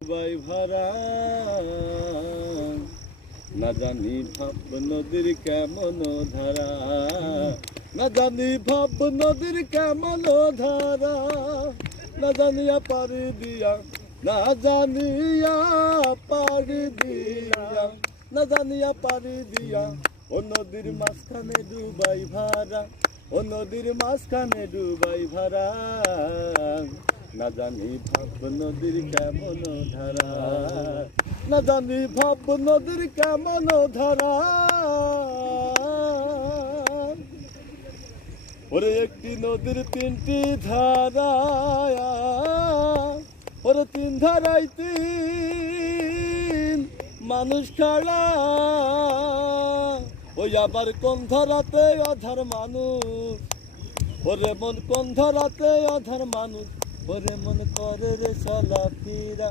ভাই ভাড়া না জানি ভাব নদীর কেমন ধারা, না জানি ভাব নদীর কেমন ধারা, না জানিয়া পারি দিয়া, না জানিয়া পারি দিয়া, না জানিয়া পারি দিয়া, ও নদীর মাঝখানে ডুবাই ভাড়া, ও নদীর মাঝখানে ডুবাই ভাড়া, না জানি ভাব নদীর কেমন ধারা, না জানি ভাব নদীর কেমন ধারা। ওরে একটি নদীর তিনটি ধারা, ওরে তিন ধারায় তিন মানুষ খাড়া, ওই আবার কোন ধারাতে অধার মানুষ, ওরে মন কোন ধারাতে অধার মানুষ, ওরে মন করে রে চলাফেরা।